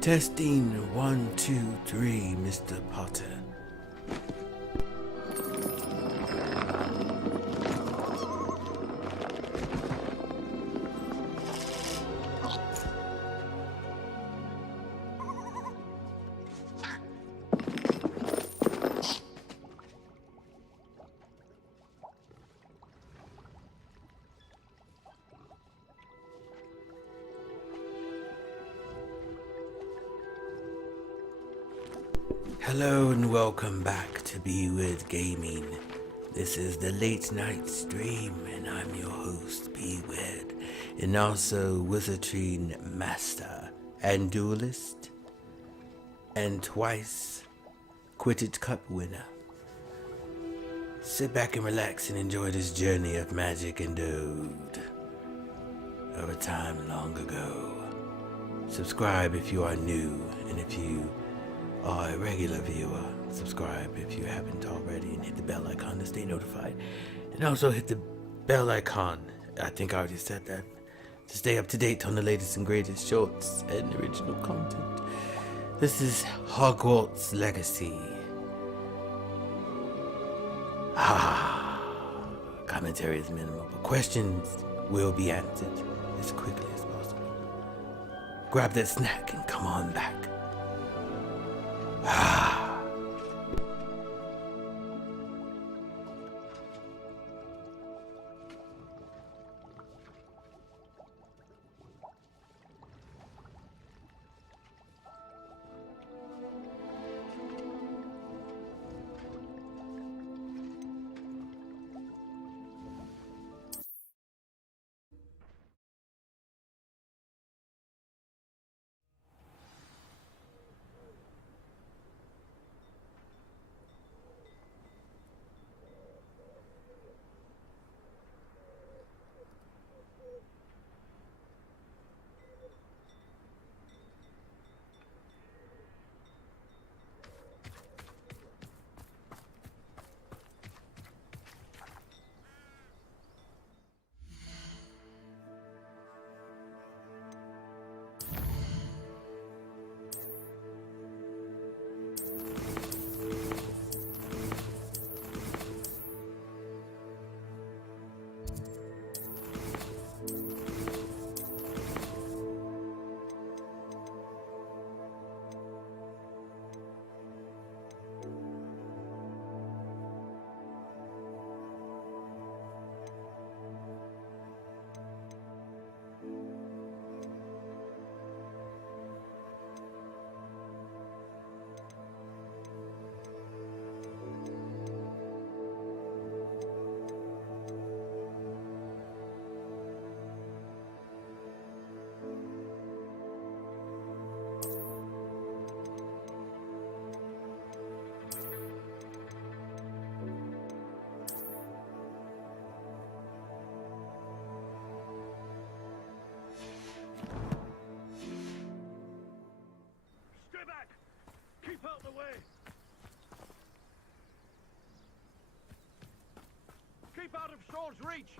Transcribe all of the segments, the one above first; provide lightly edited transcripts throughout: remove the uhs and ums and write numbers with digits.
Testing 1, 2, 3, Mr. Potter. Hello and welcome back to B.Weird Gaming. This is the late night stream and I'm your host B.Weird, and also Wizardry Master and Duelist and twice Quidditch Cup winner. Sit back and relax and enjoy this journey of magic and ode of a time long ago. Subscribe if you are new, and if you are a regular viewer, subscribe if you haven't already, and hit the bell icon to stay notified. And also hit the bell icon, I think I already said that, to stay up to date on the latest and greatest shorts and original content. This is Hogwarts Legacy. Commentary is minimal, but questions will be answered as quickly as possible. Grab that snack and come on back. Arm's reach!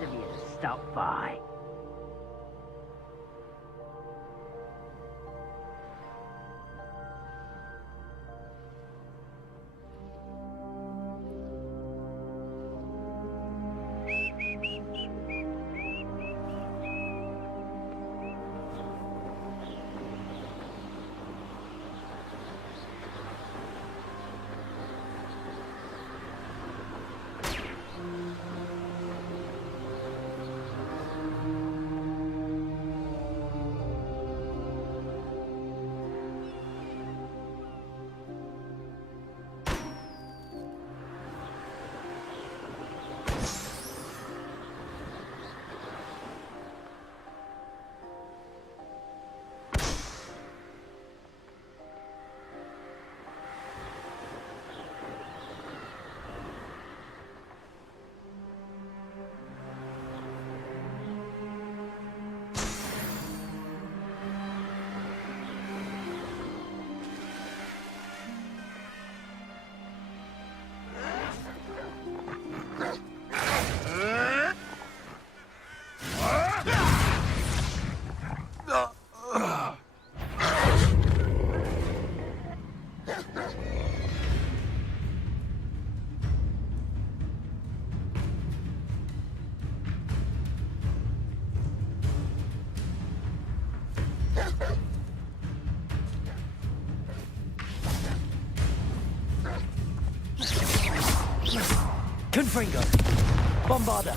Of you to stop by. Confringo! Bombarda!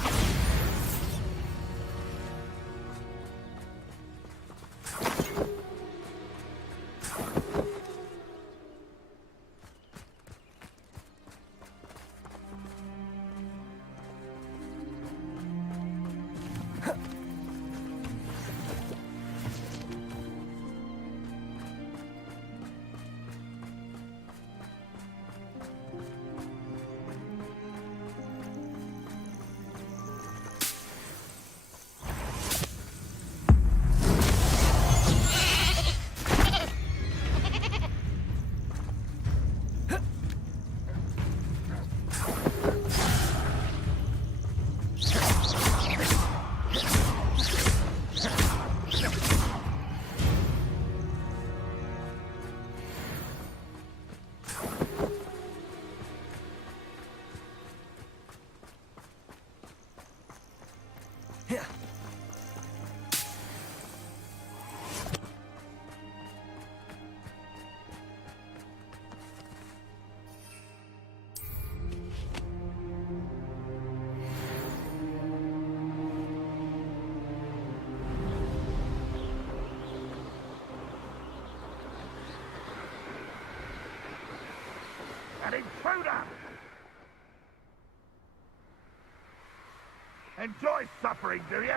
Enjoy suffering, do you?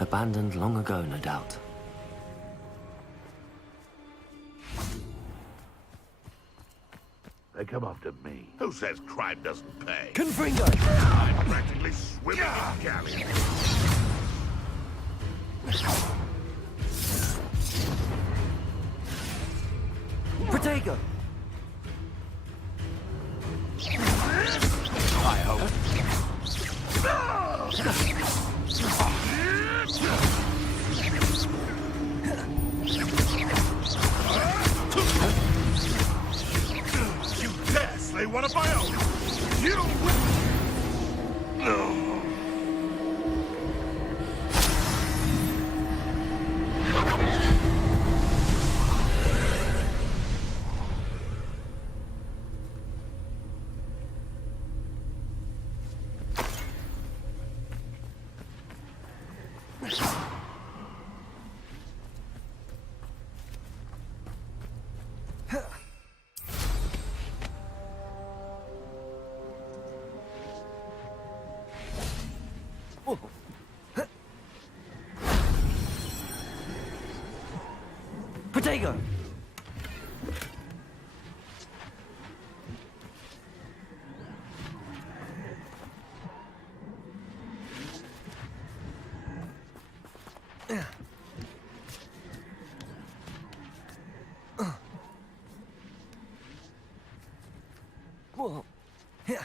Abandoned long ago, no doubt. They come after me. Who says crime doesn't pay? Confringo! I'm practically swimming in galleons. Protego! I hope. You dare slay one of my own! You will... No. Protego! Whoa. Yeah.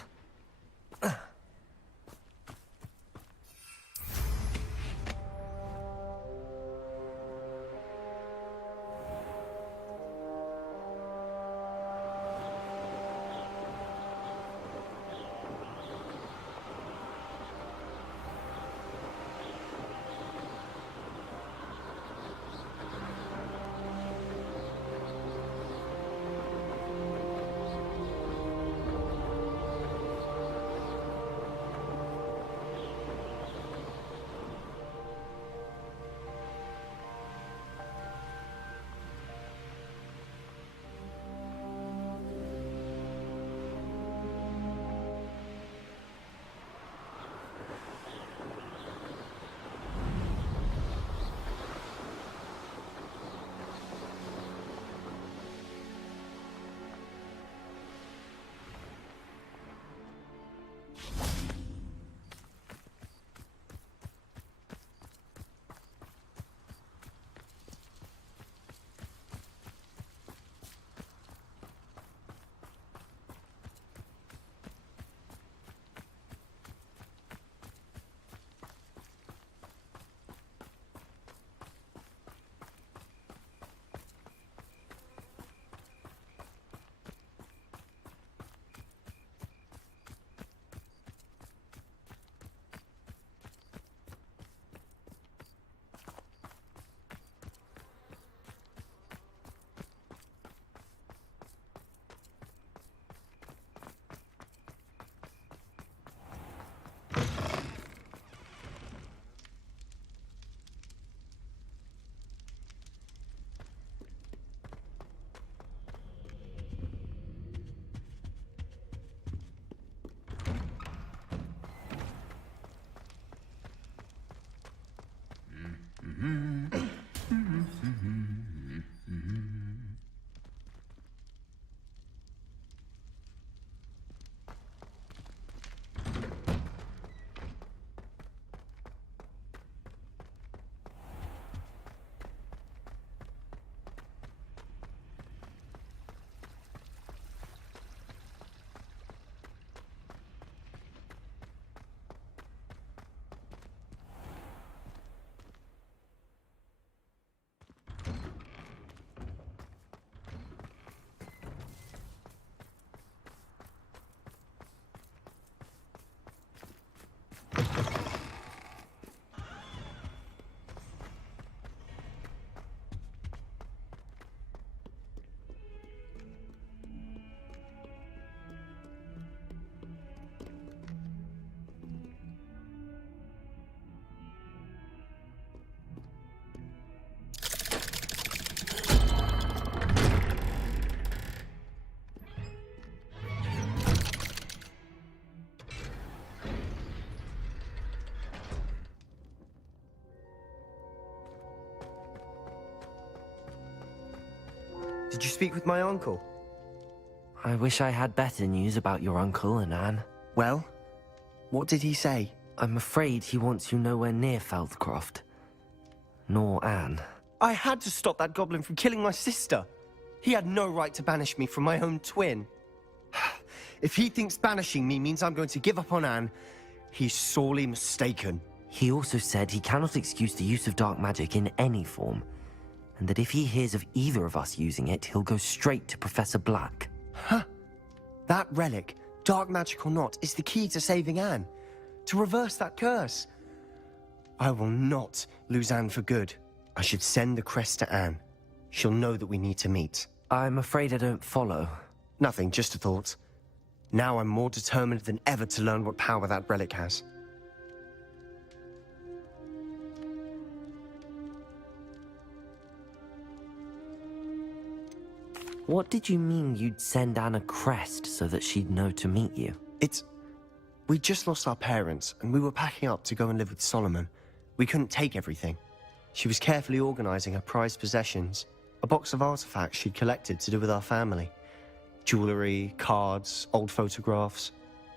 Did you speak with my uncle? I wish I had better news about your uncle and Anne. Well, what did he say? I'm afraid he wants you nowhere near Feldcroft. Nor Anne. I had to stop that goblin from killing my sister. He had no right to banish me from my own twin. If he thinks banishing me means I'm going to give up on Anne, he's sorely mistaken. He also said he cannot excuse the use of dark magic in any form, and that if he hears of either of us using it, he'll go straight to Professor Black. Huh. That relic, dark magic or not, is the key to saving Anne. To reverse that curse. I will not lose Anne for good. I should send the crest to Anne. She'll know that we need to meet. I'm afraid I don't follow. Nothing, just a thought. Now I'm more determined than ever to learn what power that relic has. What did you mean you'd send Anne a crest so that she'd know to meet you? We just lost our parents, and we were packing up to go and live with Solomon. We couldn't take everything. She was carefully organizing her prized possessions, a box of artifacts she'd collected to do with our family. Jewelry, cards, old photographs.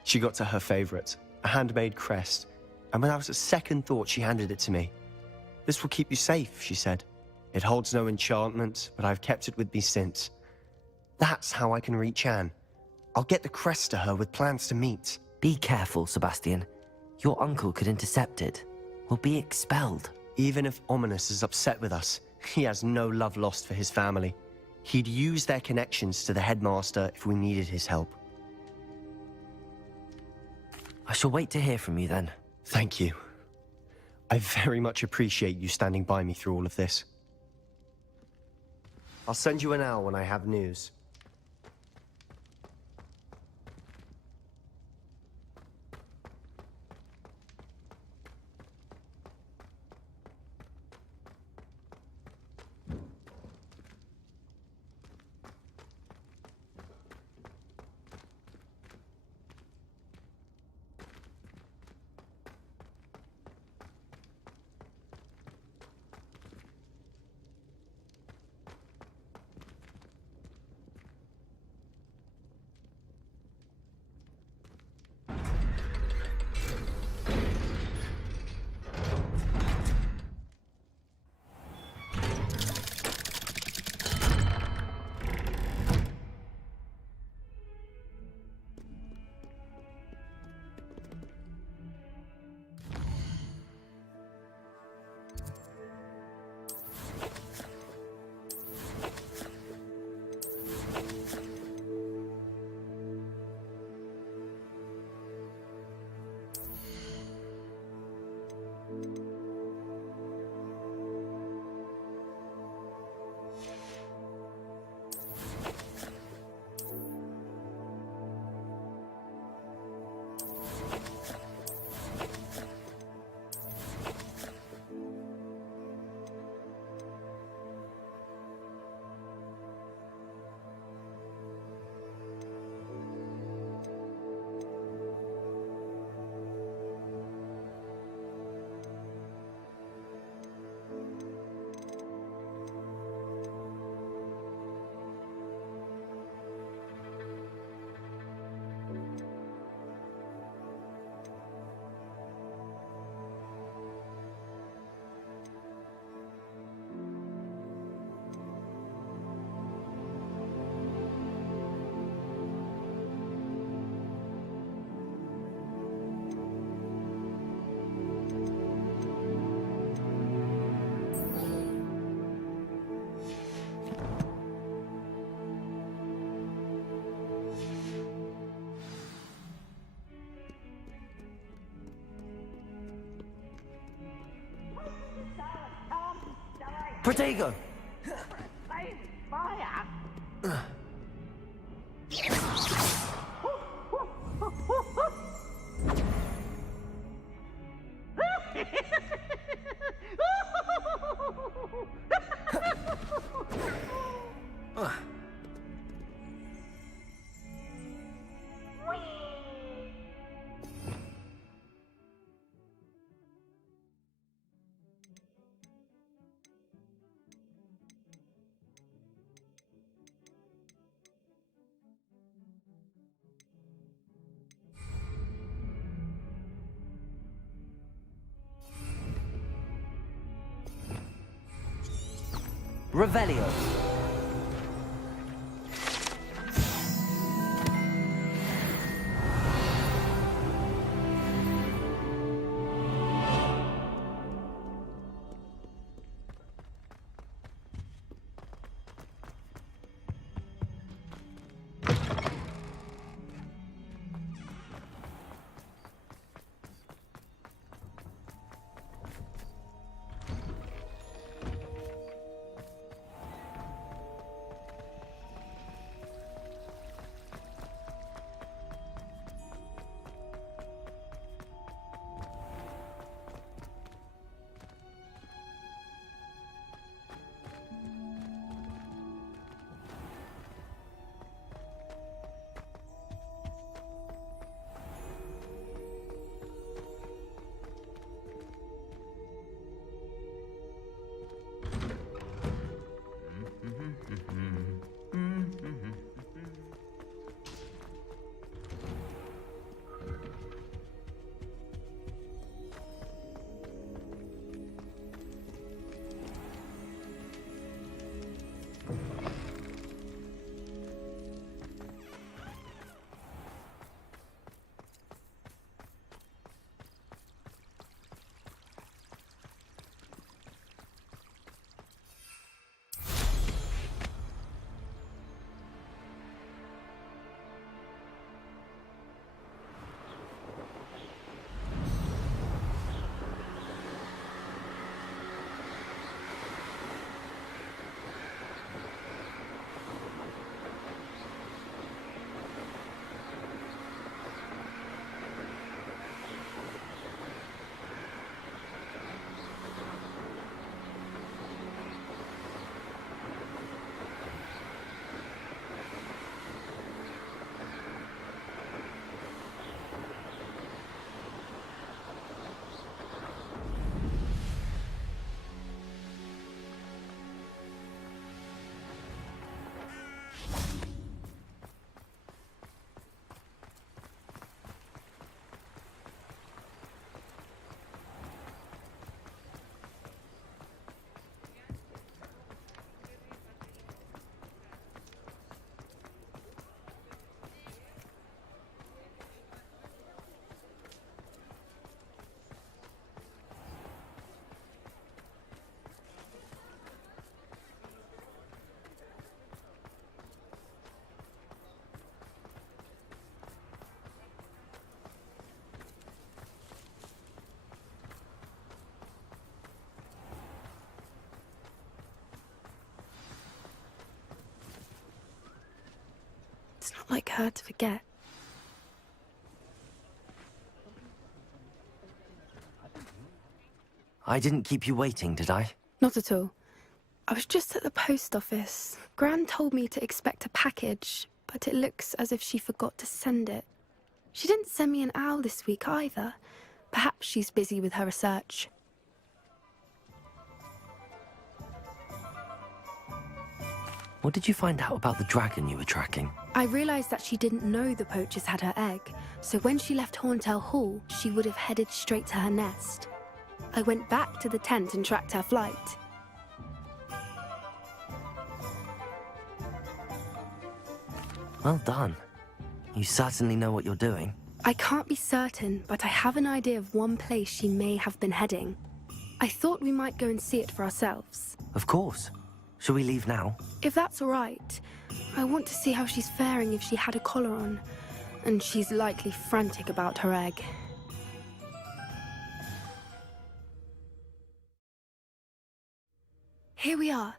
She got to her favorite, a handmade crest, and without a second thought, she handed it to me. "This will keep you safe," she said. "It holds no enchantment, but I've kept it with me since. That's how I can reach Anne. I'll get the crest to her with plans to meet." Be careful, Sebastian. Your uncle could intercept it. We'll be expelled. Even if Ominous is upset with us, he has no love lost for his family. He'd use their connections to the headmaster if we needed his help. I shall wait to hear from you then. Thank you. I very much appreciate you standing by me through all of this. I'll send you an owl when I have news. Protego! Fire! Revelio. It's not like her to forget. I didn't keep you waiting, did I? Not at all. I was just at the post office. Gran told me to expect a package, but it looks as if she forgot to send it. She didn't send me an owl this week either. Perhaps she's busy with her research. What did you find out about the dragon you were tracking? I realized that she didn't know the poachers had her egg, so when she left Horntail Hall, she would have headed straight to her nest. I went back to the tent and tracked her flight. Well done. You certainly know what you're doing. I can't be certain, but I have an idea of one place she may have been heading. I thought we might go and see it for ourselves. Of course. Shall we leave now? If that's all right. I want to see how she's faring if she had a collar on. And she's likely frantic about her egg. Here we are.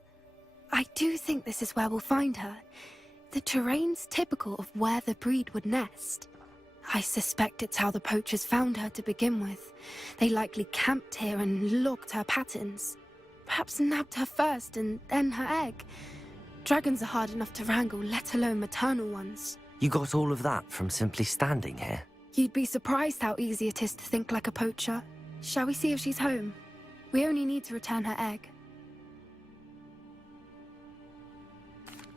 I do think this is where we'll find her. The terrain's typical of where the breed would nest. I suspect it's how the poachers found her to begin with. They likely camped here and logged her patterns. Perhaps nabbed her first and then her egg. Dragons are hard enough to wrangle, let alone maternal ones. You got all of that from simply standing here? You'd be surprised how easy it is to think like a poacher. Shall we see if she's home? We only need to return her egg.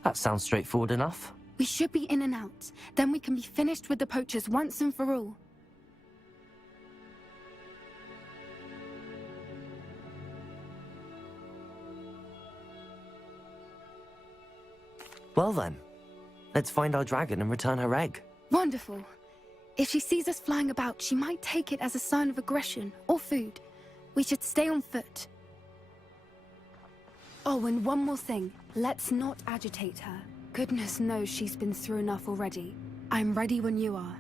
That sounds straightforward enough. We should be in and out. Then we can be finished with the poachers once and for all. Well then, let's find our dragon and return her egg. Wonderful. If she sees us flying about, she might take it as a sign of aggression or food. We should stay on foot. Oh, and one more thing. Let's not agitate her. Goodness knows she's been through enough already. I'm ready when you are.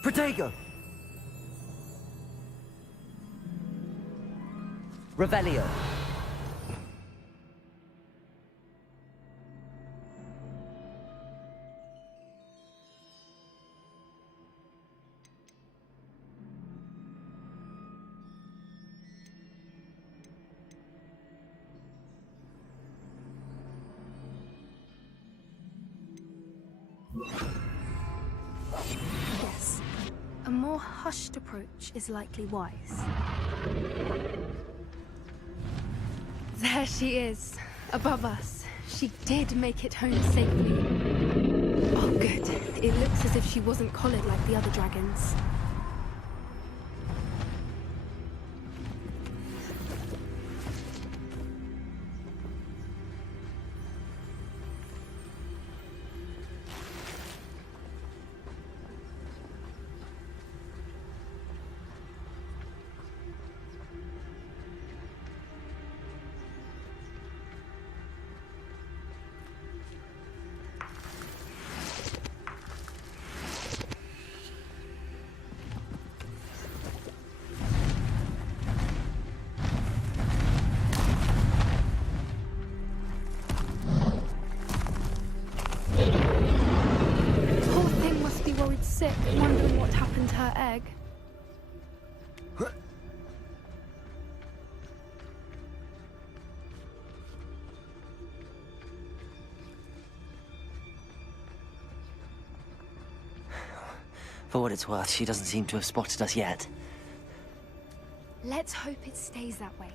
Protego! Revelio. Yes. A more hushed approach is likely wise. There she is, above us. She did make it home safely. Oh, good. It looks as if she wasn't collared like the other dragons. Sick, wondering what happened to her egg. For what it's worth, she doesn't seem to have spotted us yet. Let's hope it stays that way.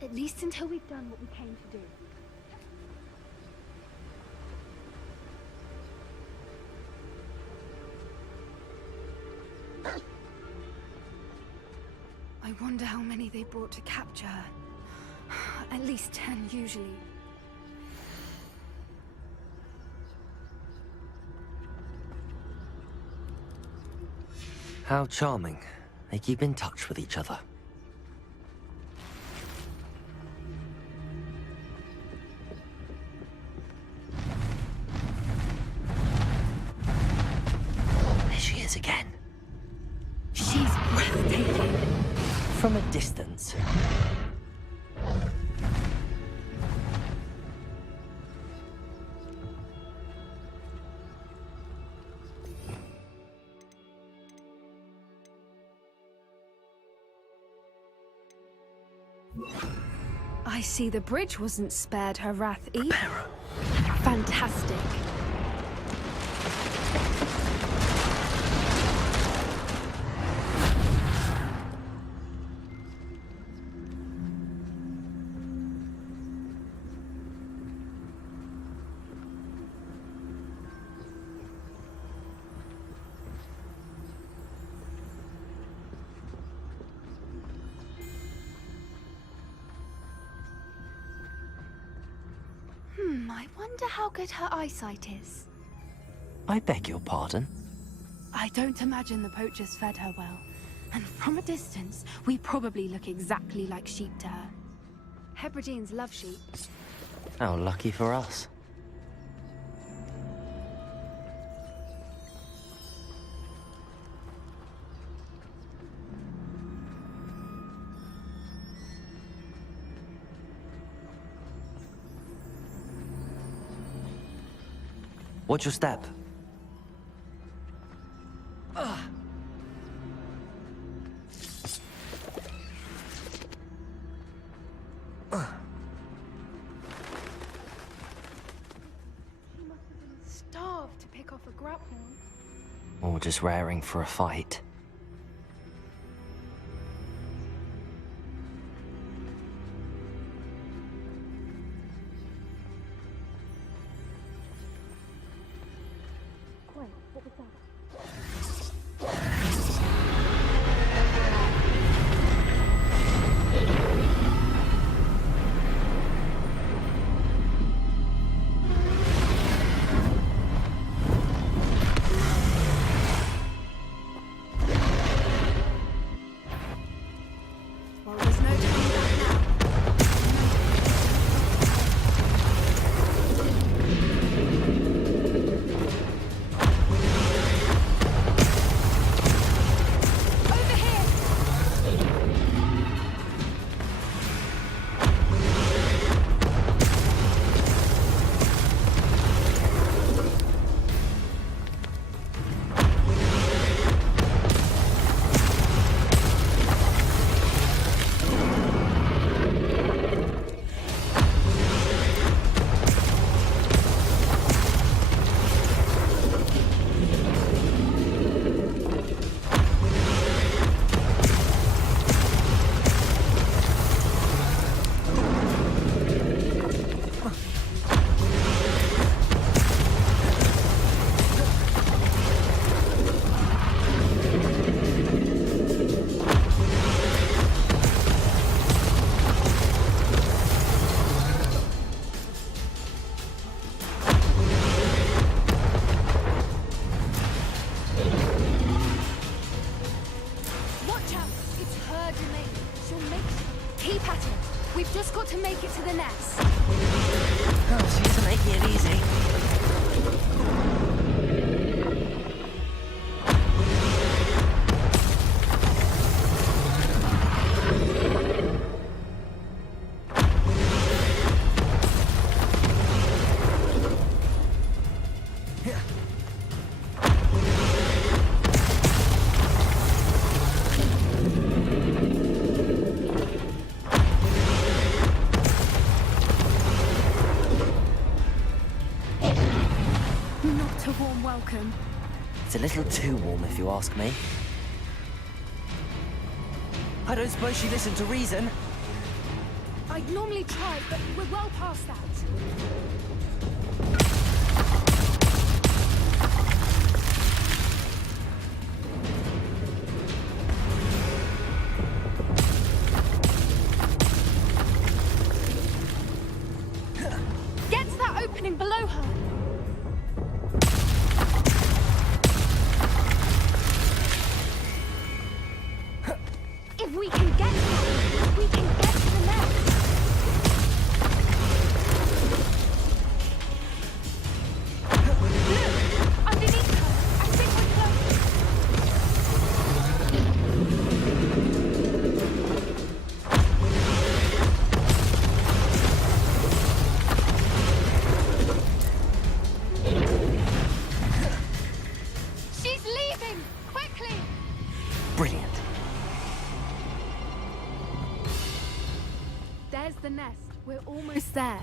At least until we've done what we came to do. I wonder how many they brought to capture her. At least 10, usually. How charming. They keep in touch with each other. There she is again. She's breathtaking. From a distance. I see the bridge wasn't spared her wrath either. Fantastic. I wonder how good her eyesight is. I beg your pardon? I don't imagine the poachers fed her well. And from a distance, we probably look exactly like sheep to her. Hebrideans love sheep. How lucky for us. Watch your step. love to pick off a grapple. Or just raring for a fight. Well, there's no turning back now. Over here! Watch out! It's her domain. She'll make it. Keep at it. We've just got to make it to the nest. Oh, she isn't making it easy. Not a warm welcome. It's a little too warm, if you ask me. I don't suppose she listened to reason. I'd normally try, but we're well past that. Get to that opening below her. If we can get to that, we can get to the nest. Look! Underneath her! I think we're close. She's leaving! Quickly! Brilliant. There's the nest. We're almost there.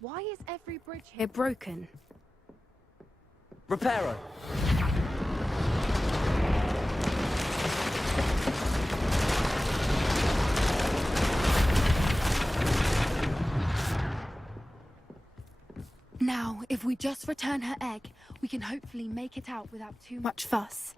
Why is every bridge here broken? Reparo. Now, if we just return her egg, we can hopefully make it out without too much fuss.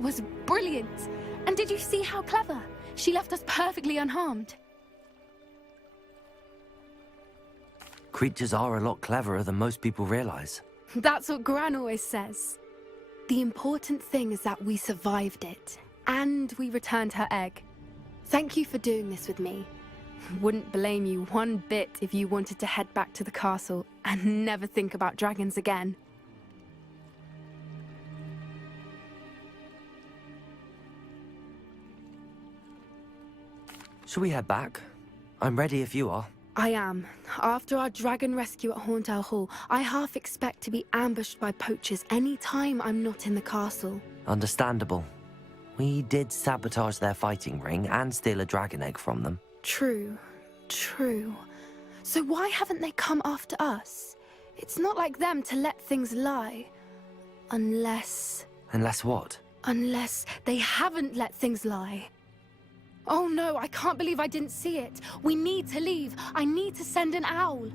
That was brilliant. And did you see how clever? She left us perfectly unharmed. Creatures are a lot cleverer than most people realize. That's what Gran always says. The important thing is that we survived it, and we returned her egg. Thank you for doing this with me. Wouldn't blame you one bit if you wanted to head back to the castle and never think about dragons again. Shall we head back? I'm ready if you are. I am. After our dragon rescue at Hauntow Hall, I half expect to be ambushed by poachers any time I'm not in the castle. Understandable. We did sabotage their fighting ring and steal a dragon egg from them. True. So why haven't they come after us? It's not like them to let things lie. Unless what? Unless they haven't let things lie. Oh no, I can't believe I didn't see it. We need to leave. I need to send an owl.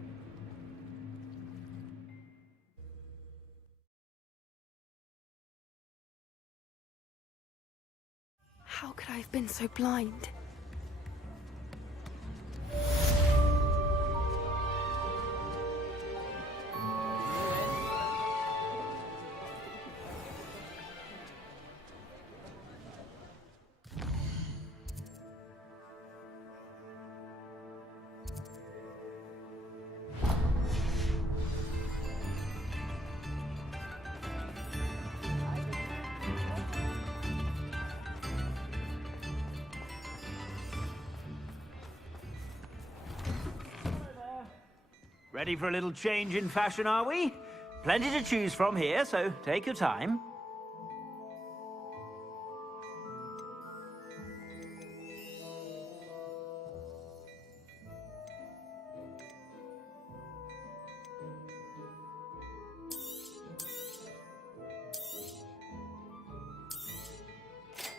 How could I have been so blind? Ready for a little change in fashion, are we? Plenty to choose from here, so take your time.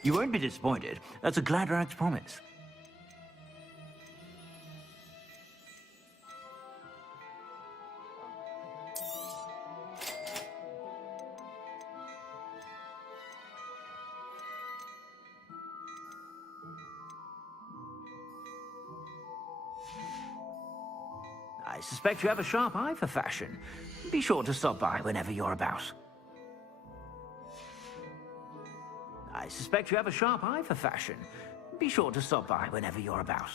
You won't be disappointed. That's a Gladrag's promise. I suspect you have a sharp eye for fashion. Be sure to stop by whenever you're about. I suspect you have a sharp eye for fashion. Be sure to stop by whenever you're about.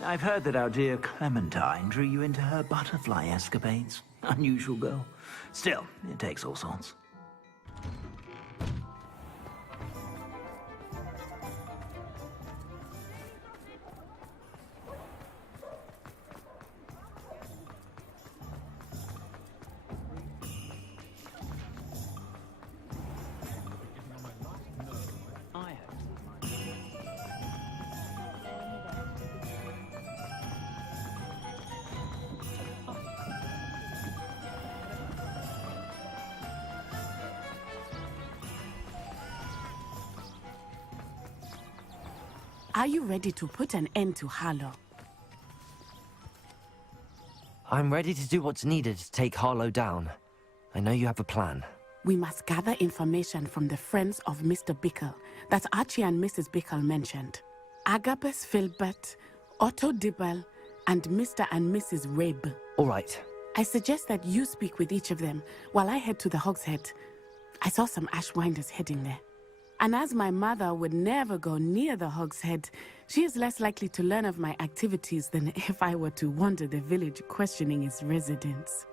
I've heard that our dear Clementine drew you into her butterfly escapades. Unusual girl. Still, it takes all sorts. Are you ready to put an end to Harlow? I'm ready to do what's needed to take Harlow down. I know you have a plan. We must gather information from the friends of Mr. Bickle that Archie and Mrs. Bickle mentioned. Agabus Filbert, Otto Dibble, and Mr. and Mrs. Rabe. All right. I suggest that you speak with each of them while I head to the Hogshead. I saw some Ashwinders heading there. And as my mother would never go near the Hogshead, she is less likely to learn of my activities than if I were to wander the village questioning its residents.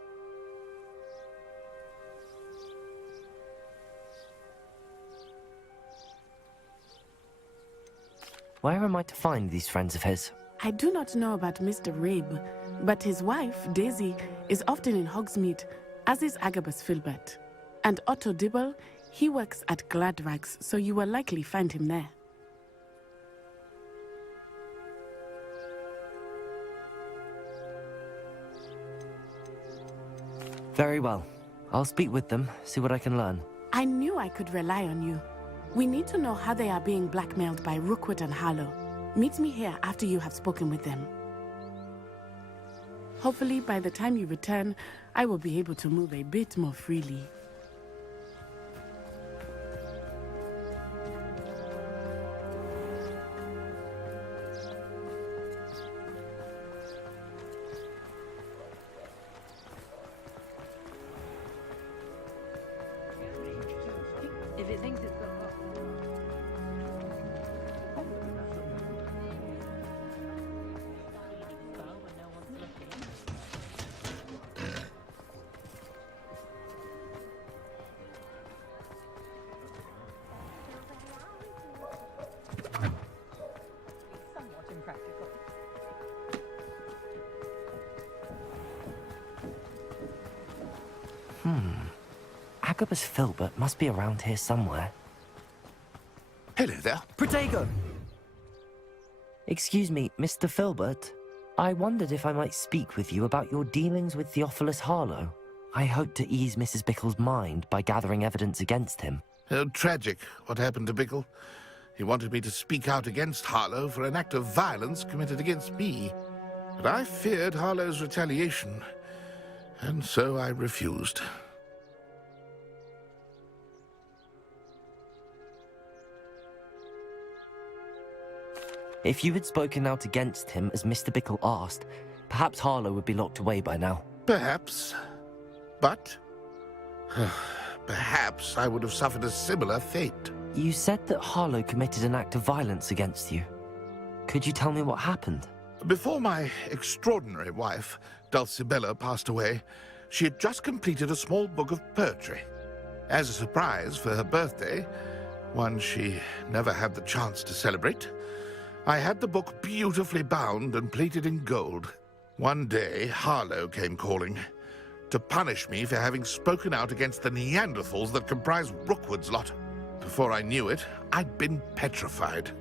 Where am I to find these friends of his? I do not know about Mr. Rabe, but his wife, Daisy, is often in Hogsmeade, as is Agabus Filbert. And Otto Dibble, he works at Gladrags, so you will likely find him there. Very well. I'll speak with them, see what I can learn. I knew I could rely on you. We need to know how they are being blackmailed by Rookwood and Harlow. Meet me here after you have spoken with them. Hopefully, by the time you return, I will be able to move a bit more freely. If it thinks it's got somewhat impractical. Agabus Filbert must be around here somewhere. Hello there. Protego! Excuse me, Mr. Filbert. I wondered if I might speak with you about your dealings with Theophilus Harlow. I hope to ease Mrs. Bickle's mind by gathering evidence against him. Oh, tragic what happened to Bickle. He wanted me to speak out against Harlow for an act of violence committed against me. But I feared Harlow's retaliation, and so I refused. If you had spoken out against him as Mr. Bickle asked, perhaps Harlow would be locked away by now. Perhaps. But perhaps I would have suffered a similar fate. You said that Harlow committed an act of violence against you. Could you tell me what happened? Before my extraordinary wife, Dulcibella, passed away, she had just completed a small book of poetry. As a surprise for her birthday, one she never had the chance to celebrate, I had the book beautifully bound and plated in gold. One day, Harlow came calling to punish me for having spoken out against the Neanderthals that comprise Rookwood's lot. Before I knew it, I'd been petrified,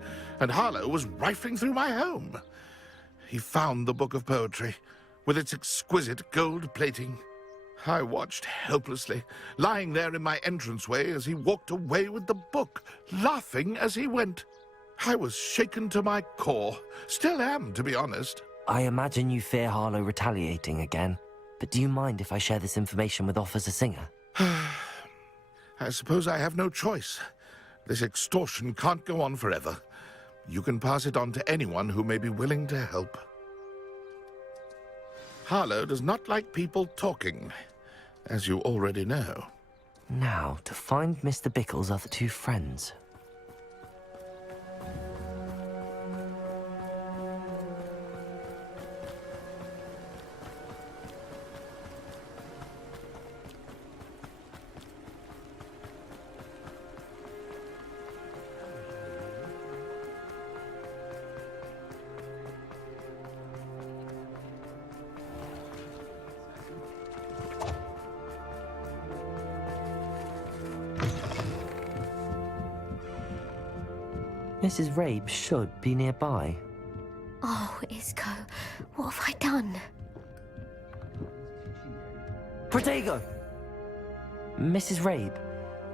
and Harlow was rifling through my home. He found the book of poetry, with its exquisite gold plating. I watched helplessly, lying there in my entranceway as he walked away with the book, laughing as he went. I was shaken to my core. Still am, to be honest. I imagine you fear Harlow retaliating again, but do you mind if I share this information with Officer Singer? I suppose I have no choice. This extortion can't go on forever. You can pass it on to anyone who may be willing to help. Harlow does not like people talking, as you already know. Now, to find Mr. Bickle's other two friends. Mrs. Rabe should be nearby. Oh, Isco, what have I done? Protego! Mrs. Rabe,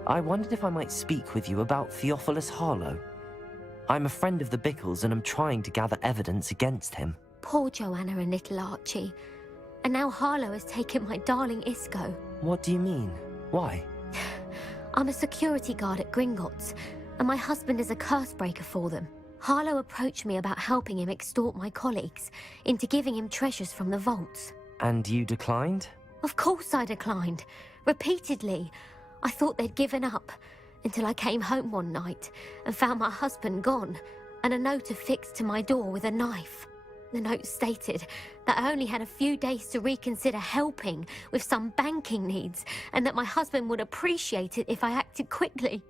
I wondered if I might speak with you about Theophilus Harlow. I'm a friend of the Bickles and I'm trying to gather evidence against him. Poor Joanna and little Archie. And now Harlow has taken my darling Isco. What do you mean? Why? I'm a security guard at Gringotts, and my husband is a curse breaker for them. Harlow approached me about helping him extort my colleagues into giving him treasures from the vaults. And you declined? Of course I declined. Repeatedly. I thought they'd given up, until I came home one night and found my husband gone, and a note affixed to my door with a knife. The note stated that I only had a few days to reconsider helping with some banking needs, and that my husband would appreciate it if I acted quickly.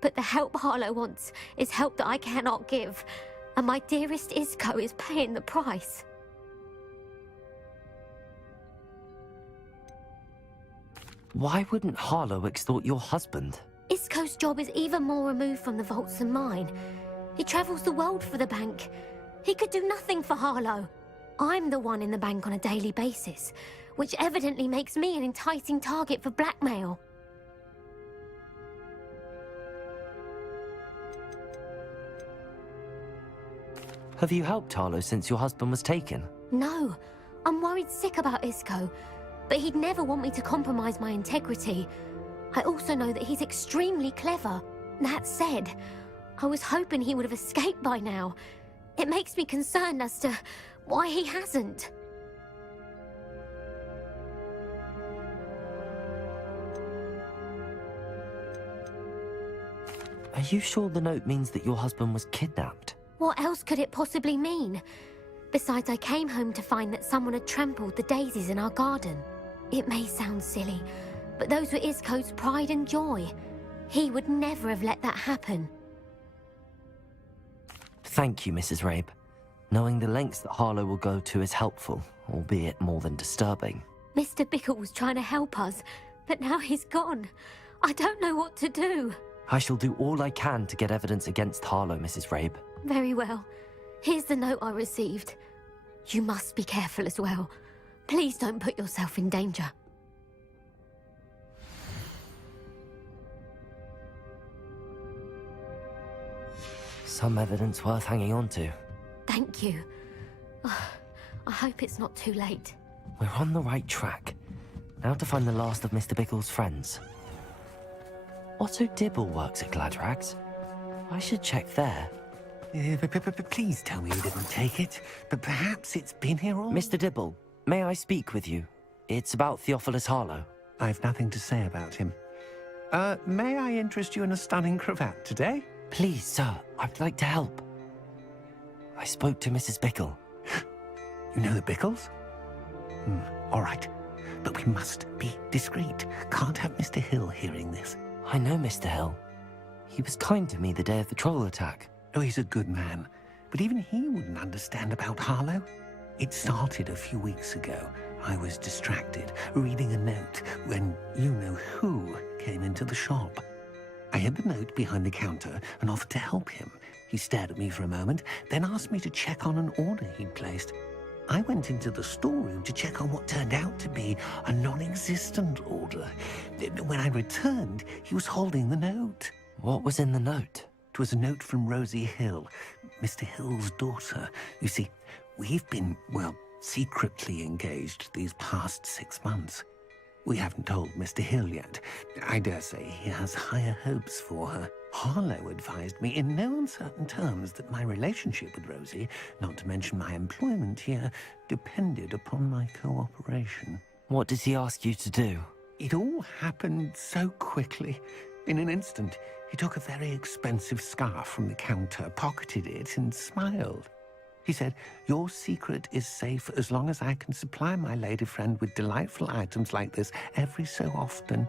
But the help Harlow wants is help that I cannot give, and my dearest Isco is paying the price. Why wouldn't Harlow extort your husband? Isco's job is even more removed from the vaults than mine. He travels the world for the bank. He could do nothing for Harlow. I'm the one in the bank on a daily basis, which evidently makes me an enticing target for blackmail. Have you helped Harlow since your husband was taken? No, I'm worried sick about Isco, but he'd never want me to compromise my integrity. I also know that he's extremely clever. That said, I was hoping he would have escaped by now. It makes me concerned as to why he hasn't. Are you sure the note means that your husband was kidnapped? What else could it possibly mean? Besides, I came home to find that someone had trampled the daisies in our garden. It may sound silly, but those were Isco's pride and joy. He would never have let that happen. Thank you, Mrs. Rabe. Knowing the lengths that Harlow will go to is helpful, albeit more than disturbing. Mr. Bickle was trying to help us, but now he's gone. I don't know what to do. I shall do all I can to get evidence against Harlow, Mrs. Rabe. Very well. Here's the note I received. You must be careful as well. Please don't put yourself in danger. Some evidence worth hanging on to. Thank you. I hope it's not too late. We're on the right track. Now to find the last of Mr. Bickle's friends. Otto Dibble works at Gladrags. I should check there. Please tell me you didn't take it, but perhaps it's been here all... Mr. Dibble, may I speak with you? It's about Theophilus Harlow. I've nothing to say about him. May I interest you in a stunning cravat today? Please, sir, I'd like to help. I spoke to Mrs. Bickle. You know the Bickles? All right, but we must be discreet. Can't have Mr. Hill hearing this. I know Mr. Hill. He was kind to me the day of the troll attack. Oh, he's a good man, but even he wouldn't understand about Harlow. It started a few weeks ago. I was distracted, reading a note, when you-know-who came into the shop. I hid the note behind the counter and offered to help him. He stared at me for a moment, then asked me to check on an order he'd placed. I went into the storeroom to check on what turned out to be a non-existent order. When I returned, he was holding the note. What was in the note? It was a note from Rosie Hill, Mr. Hill's daughter. You see, we've been, well, secretly engaged these past 6 months. We haven't told Mr. Hill yet. I dare say he has higher hopes for her. Harlow advised me in no uncertain terms that my relationship with Rosie, not to mention my employment here, depended upon my cooperation. What did he ask you to do? It all happened so quickly. In an instant, he took a very expensive scarf from the counter, pocketed it, and smiled. He said, "Your secret is safe as long as I can supply my lady friend with delightful items like this every so often."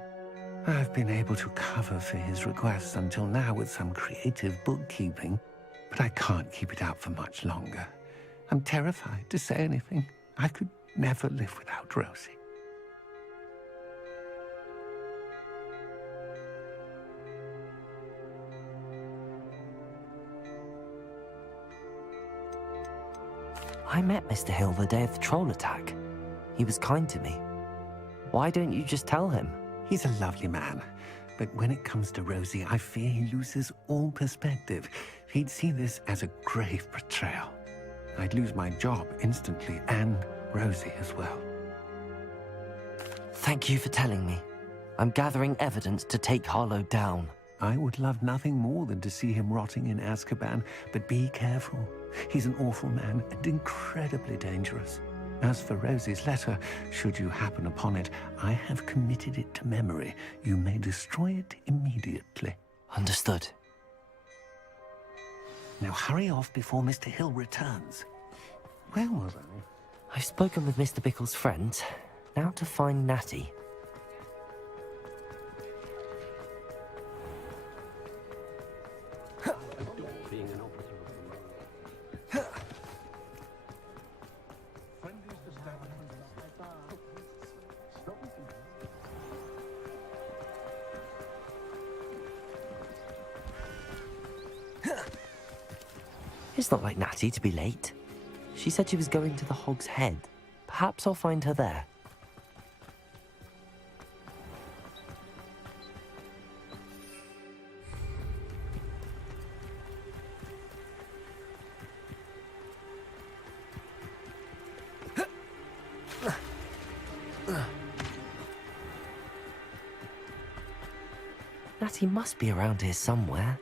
I've been able to cover for his requests until now with some creative bookkeeping, but I can't keep it up for much longer. I'm terrified to say anything. I could never live without Rosie. I met Mr. Hill the day of the troll attack. He was kind to me. Why don't you just tell him? He's a lovely man. But when it comes to Rosie, I fear he loses all perspective. He'd see this as a grave betrayal. I'd lose my job instantly, and Rosie as well. Thank you for telling me. I'm gathering evidence to take Harlow down. I would love nothing more than to see him rotting in Azkaban, but be careful. He's an awful man and incredibly dangerous. As for Rosie's letter, should you happen upon it, I have committed it to memory. You may destroy it immediately. Understood. Now hurry off before Mr. Hill returns. Where was I? I've spoken with Mr. Bickle's friend. Now to find Natty. It's not like Natty to be late. She said she was going to the Hog's Head. Perhaps I'll find her there. Natty must be around here somewhere.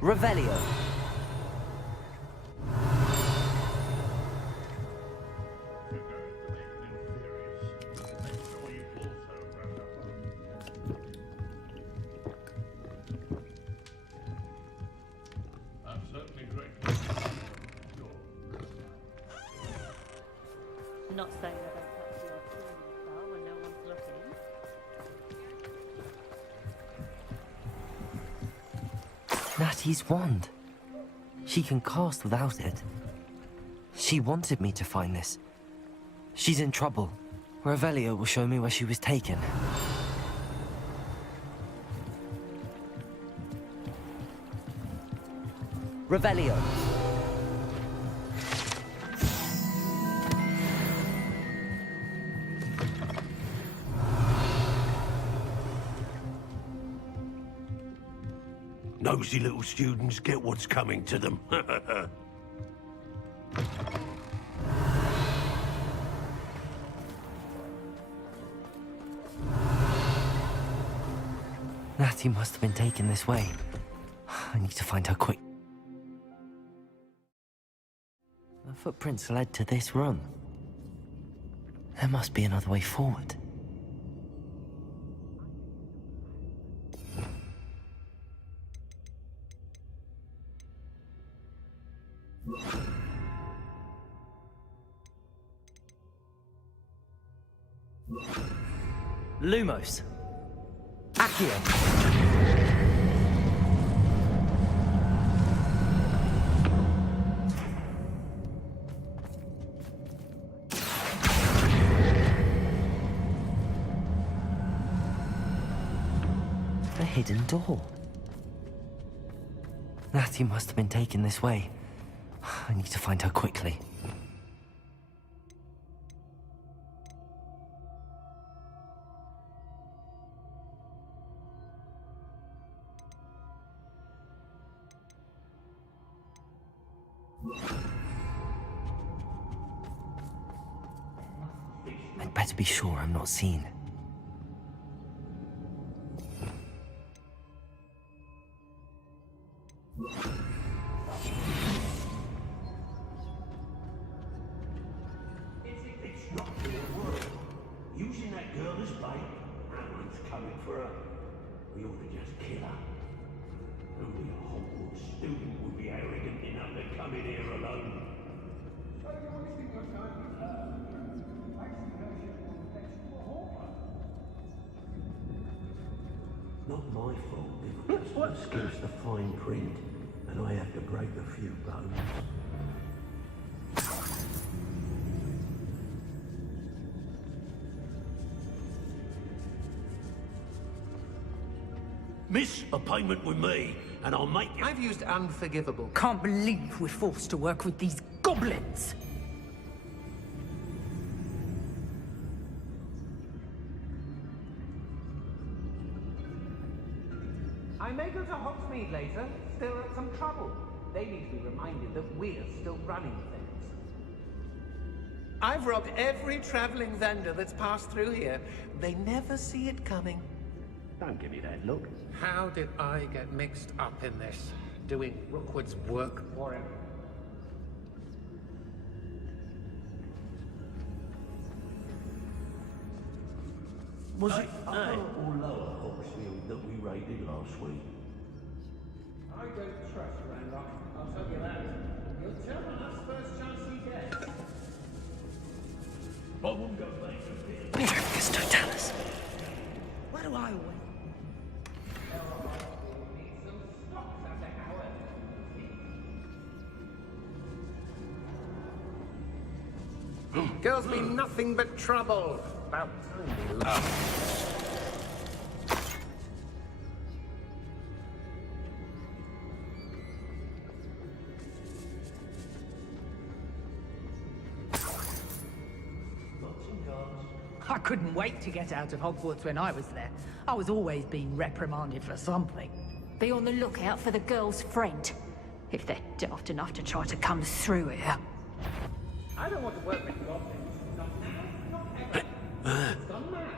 Revelio. Not saying I don't touch your phone when no one's looking. Natty's wand. She can cast without it. She wanted me to find this. She's in trouble. Revelio will show me where she was taken. Revelio. Nosy little students get what's coming to them. Natty must have been taken this way. I need to find her quick. The footprints led to this room. There must be another way forward. Lumos. Accio. The hidden door. Natty must have been taken this way. I need to find her quickly. I'd better be sure I'm not seen. as bait. No one's coming for her. We ought to just kill her. Only a Hogwarts student would be arrogant enough to come in here alone. Not my fault if it's against the fine print and I have to break a few bones. Miss, a payment with me, and I'll make you... I've used unforgivable. Can't believe we're forced to work with these goblins. I may go to Hogsmeade later, stir up some trouble. They need to be reminded that we're still running things. I've robbed every traveling vendor that's passed through here. They never see it coming. Don't give me that look. How did I get mixed up in this? Doing Rookwood's work for him? Was it upper or lower Hogsfield that we raided last week? I don't trust Ranrock, I'll tell you that. He'll tell on us first chance he gets. I won't go back to bed. Focus, don't tell us. Why do I always... Girls mean nothing but trouble. About time we love. I couldn't wait to get out of Hogwarts when I was there. I was always being reprimanded for something. Be on the lookout for the girl's friend, if they're daft enough to try to come through here. I don't want to work with goblins. Not now, not ever. It's gone mad.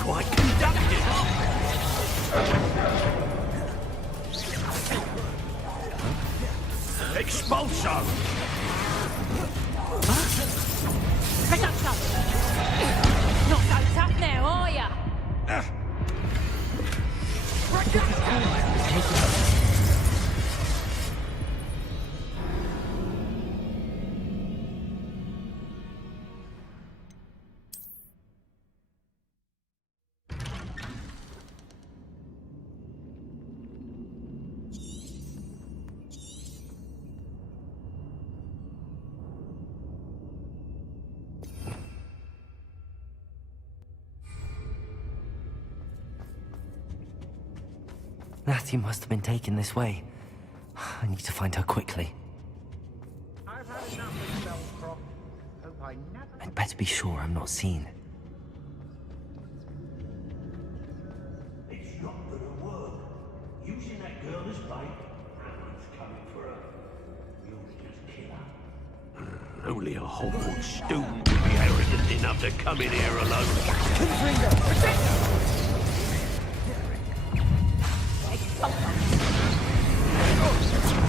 Quite conducted. Expulso! Pick up some. Not so tough now, are ya? Natty must have been taken this way. I need to find her quickly. I've had enough of Spellcroft. Hope I never... I'd better be sure I'm not seen. It's not gonna work. Using that girl as bait, no one's coming for her. We ought to just kill her. Only a Hogwarts student would be arrogant enough to come in here alone.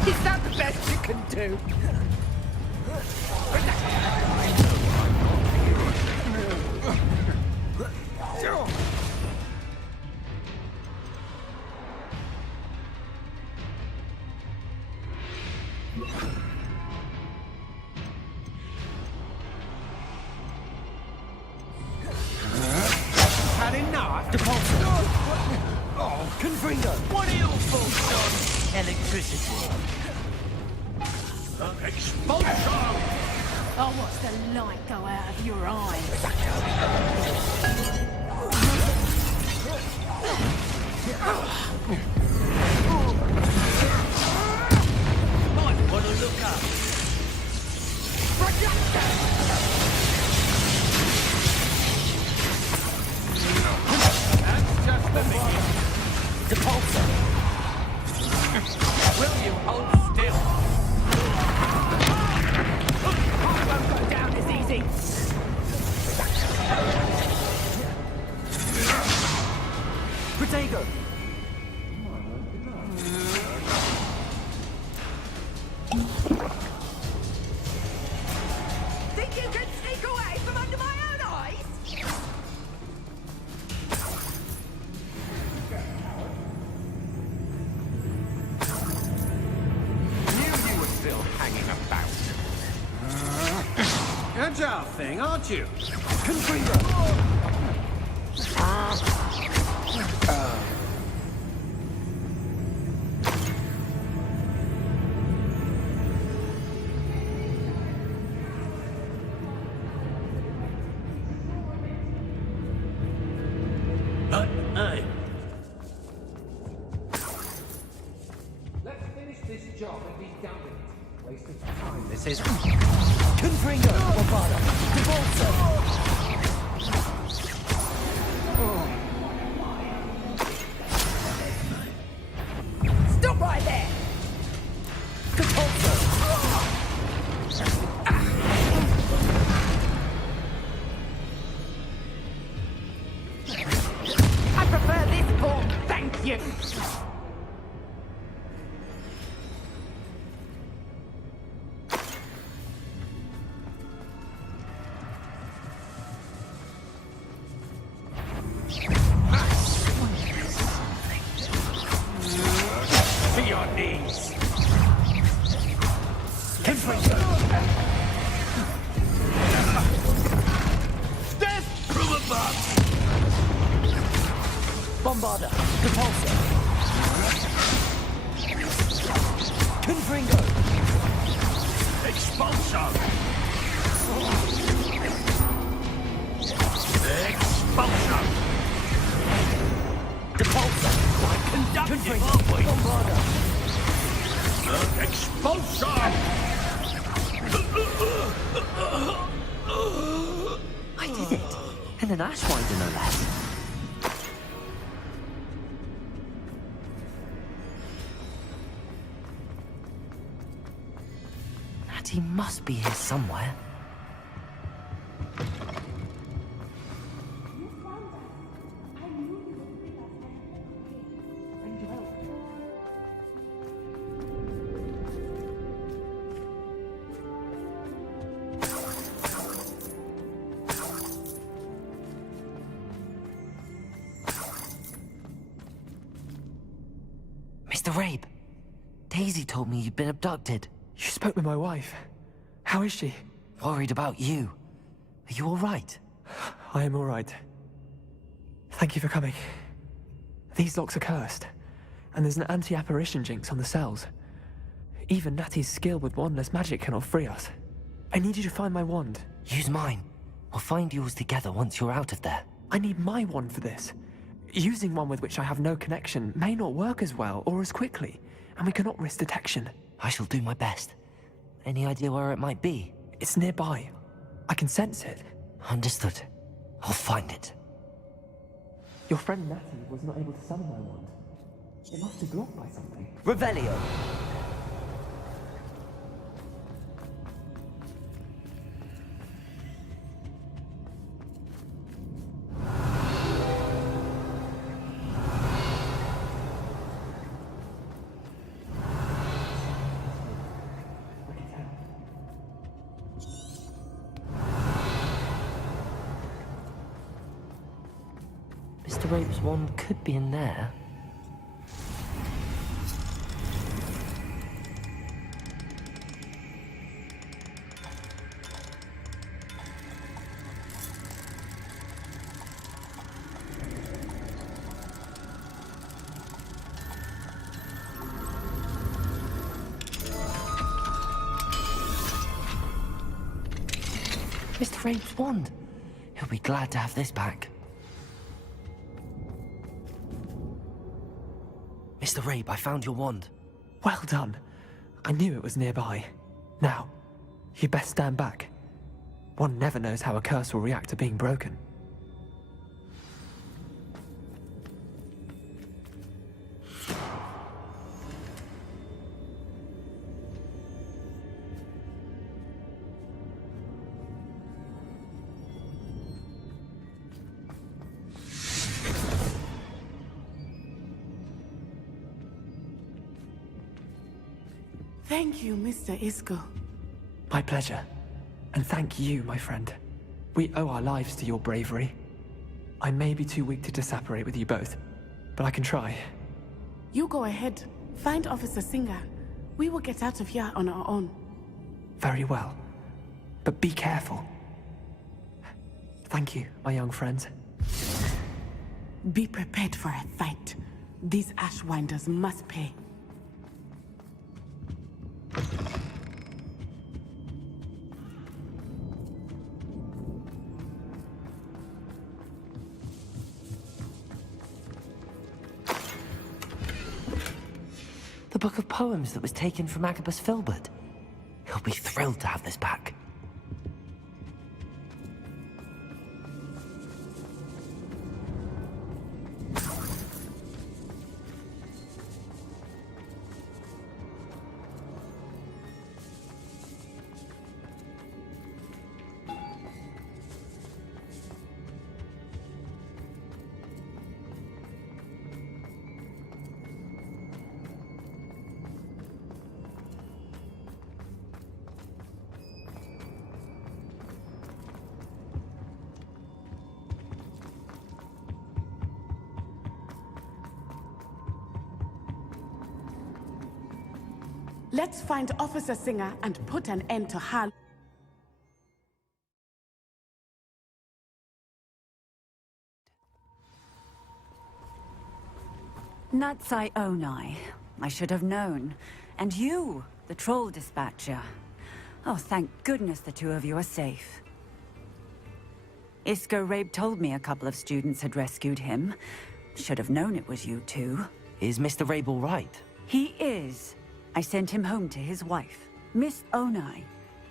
Is that the best you can do? Had enough? Oh, Confringo! What are your faults on electricity? Expulsion! Oh, watch the light go out of your eyes. Might want to look up. That's just the beginning. Depulso! Will you hold still? I won't go down this easy. agile thing, aren't you? Aye. Let's finish this job and be done with it. Waste of time. This is... Confringo! Bovada! Divorzo! Stop right there! Capozzo! I prefer this form, thank you! To your knees. Death from above. Bombarda! Capozzo! Confringo! Expulsion. Expulsion. Capozzo! Quite conductive, aren't we? Bombarda! Expulsion. I did it. And an Ashwinder, no less. Natty must be here somewhere. Mr. Rabe, Daisy told me you'd been abducted. You spoke with my wife. How is she? Worried about you. Are you all right? I am all right. Thank you for coming. These locks are cursed, and there's an anti-apparition jinx on the cells. Even Natty's skill with wandless magic cannot free us. I need you to find my wand. Use mine. We'll find yours together once you're out of there. I need my wand for this. Using one with which I have no connection may not work as well or as quickly, and we cannot risk detection. I shall do my best. Any idea where it might be? It's nearby. I can sense it. Understood. I'll find it. Your friend Natty was not able to summon my wand. It must be blocked by something. Revelio! Mr. Rabe's wand could be in there. Mr. Rabe's wand. He'll be glad to have this back. Mr. Rabe, I found your wand. Well done. I knew it was nearby. Now, you best stand back. One never knows how a curse will react to being broken. Thank you, Mr. Isco. My pleasure. And thank you, my friend. We owe our lives to your bravery. I may be too weak to disapparate with you both, but I can try. You go ahead. Find Officer Singer. We will get out of here on our own. Very well. But be careful. Thank you, my young friends. Be prepared for a fight. These Ashwinders must pay. The book of poems that was taken from Agabus Filbert. He'll be thrilled to have this back. Let's find Officer Singer and put an end to Hal. Natsai Onai. I should have known. And you, the troll dispatcher. Oh, thank goodness the two of you are safe. Isco Rabe told me a couple of students had rescued him. Should have known it was you two. Is Mr. Rabe all right? He is. I sent him home to his wife. Miss Onai,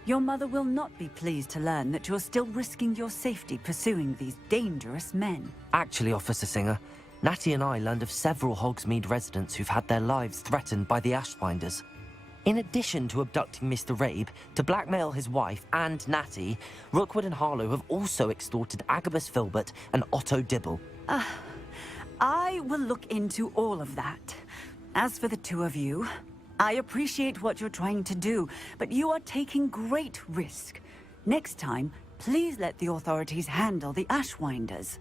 your mother will not be pleased to learn that you're still risking your safety pursuing these dangerous men. Actually, Officer Singer, Natty and I learned of several Hogsmeade residents who've had their lives threatened by the Ashwinders. In addition to abducting Mr. Rabe, to blackmail his wife and Natty, Rookwood and Harlow have also extorted Agabus Filbert and Otto Dibble. I will look into all of that. As for the two of you, I appreciate what you're trying to do, but you are taking great risk. Next time, please let the authorities handle the Ashwinders.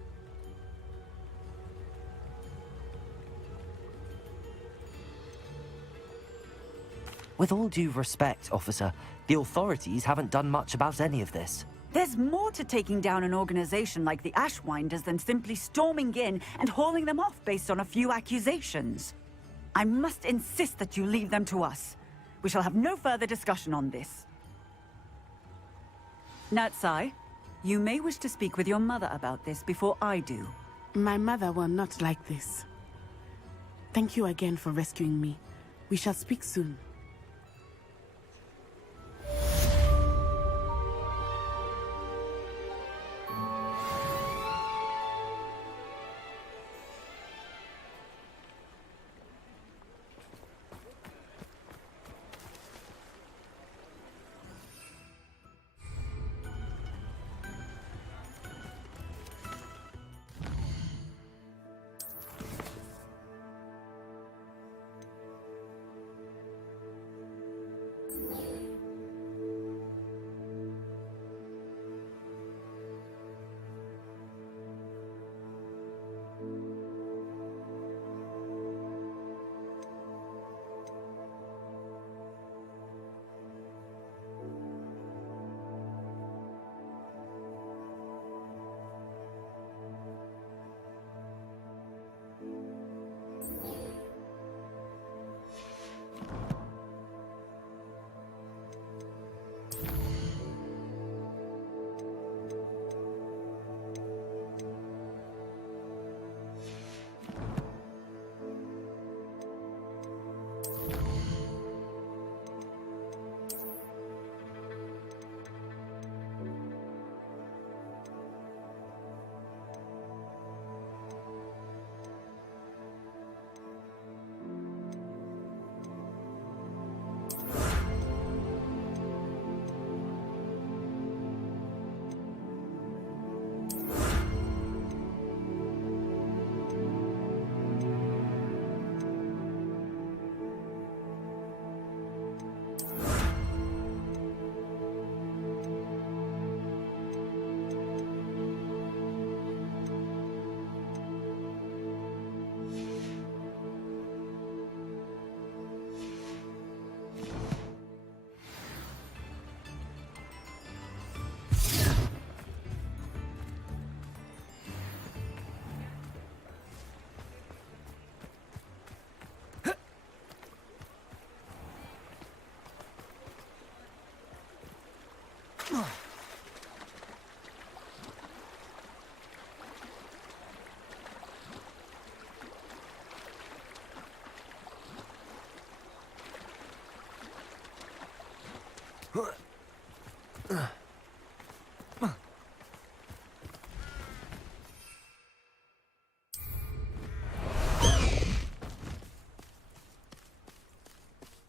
With all due respect, officer, the authorities haven't done much about any of this. There's more to taking down an organization like the Ashwinders than simply storming in and hauling them off based on a few accusations. I must insist that you leave them to us. We shall have no further discussion on this. Natsai, you may wish to speak with your mother about this before I do. My mother will not like this. Thank you again for rescuing me. We shall speak soon.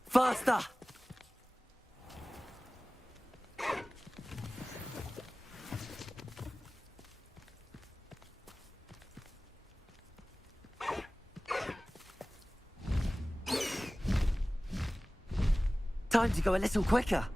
Faster! Time to go a little quicker.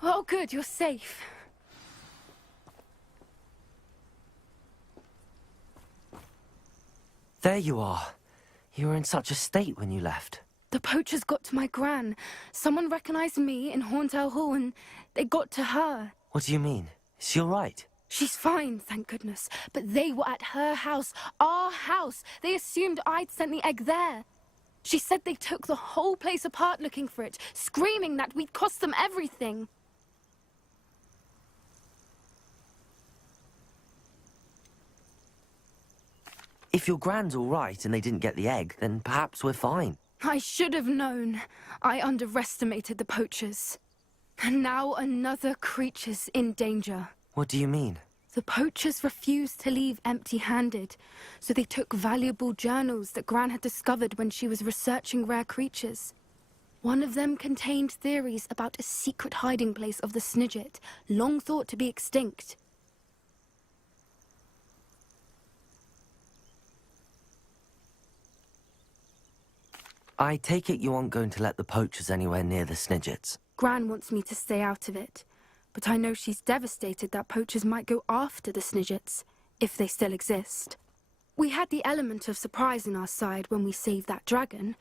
Oh, good, you're safe. There you are. You were in such a state when you left. The poachers got to my gran. Someone recognized me in Horntail Hall and they got to her. What do you mean? Is she all right? She's fine, thank goodness. But they were at her house, our house. They assumed I'd sent the egg there. She said they took the whole place apart looking for it, screaming that we'd cost them everything. If your gran's all right and they didn't get the egg, then perhaps we're fine. I should have known. I underestimated the poachers. And now another creature's in danger. What do you mean? The poachers refused to leave empty-handed, so they took valuable journals that Gran had discovered when she was researching rare creatures. One of them contained theories about a secret hiding place of the Snidget, long thought to be extinct. I take it you aren't going to let the poachers anywhere near the Snidgets. Gran wants me to stay out of it, but I know she's devastated that poachers might go after the Snidgets, if they still exist. We had the element of surprise on our side when we saved that dragon,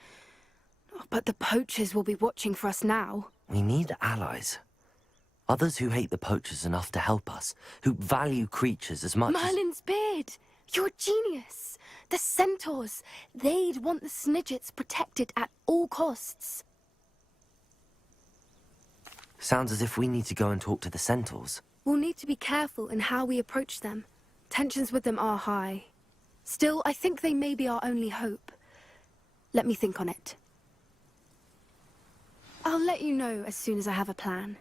but the poachers will be watching for us now. We need allies. Others who hate the poachers enough to help us, who value creatures as much Merlin's beard! You're a genius! The centaurs! They'd want the Snidgets protected at all costs. Sounds as if we need to go and talk to the centaurs. We'll need to be careful in how we approach them. Tensions with them are high. Still, I think they may be our only hope. Let me think on it. I'll let you know as soon as I have a plan.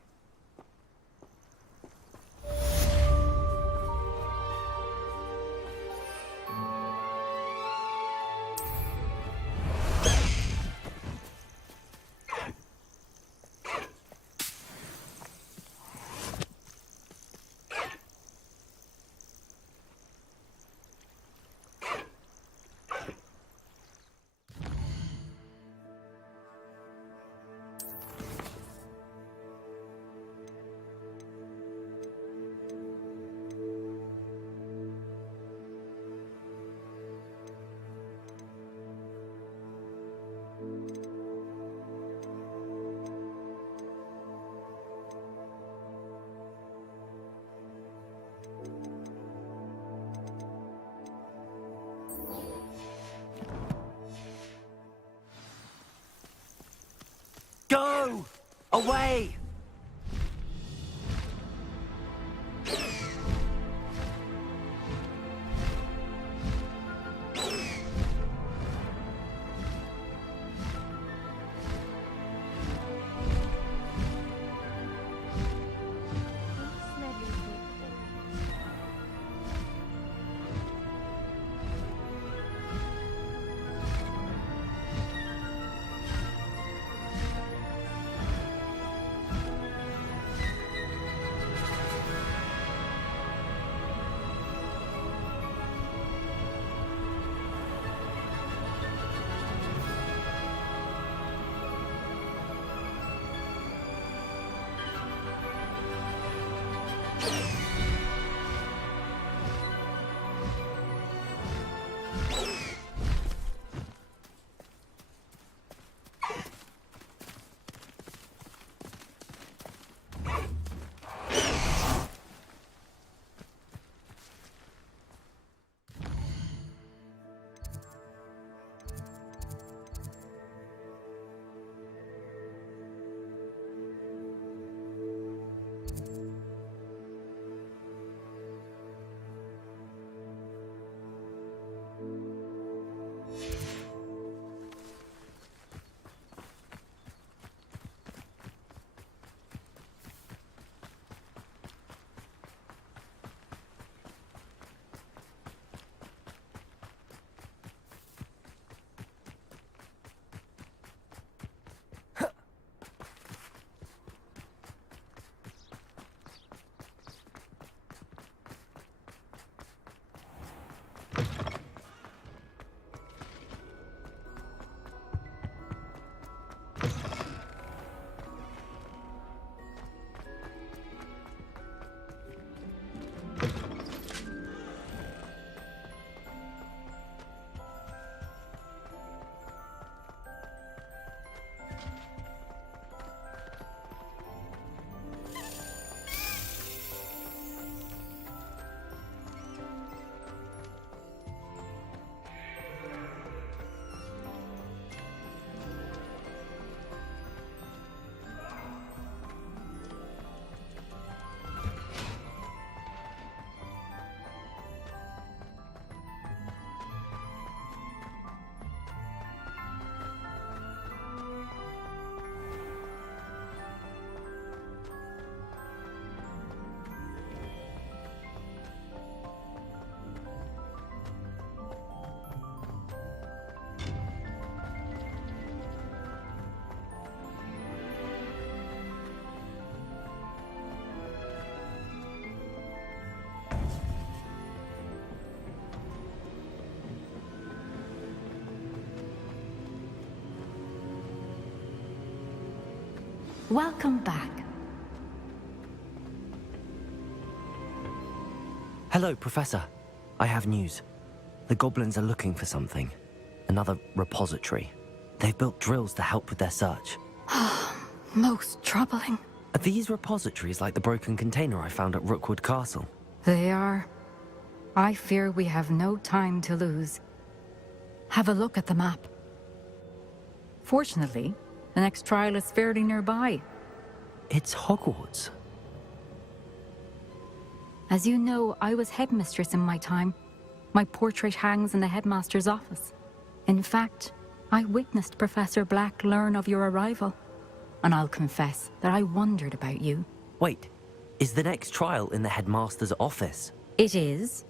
Go! Away! Welcome back. Hello, Professor. I have news. The goblins are looking for something. Another repository. They've built drills to help with their search. Most troubling. Are these repositories like the broken container I found at Rookwood Castle? They are. I fear we have no time to lose. Have a look at the map. Fortunately, the next trial is fairly nearby. It's Hogwarts. As you know, I was headmistress in my time. My portrait hangs in the headmaster's office. In fact, I witnessed Professor Black learn of your arrival. And I'll confess that I wondered about you. Wait, is the next trial in the headmaster's office? It is.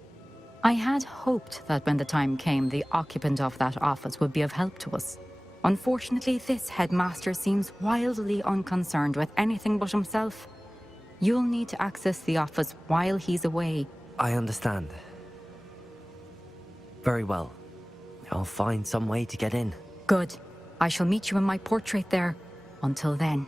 I had hoped that when the time came, the occupant of that office would be of help to us. Unfortunately, this headmaster seems wildly unconcerned with anything but himself. You'll need to access the office while he's away. I understand. Very well. I'll find some way to get in. Good. I shall meet you in my portrait there. Until then.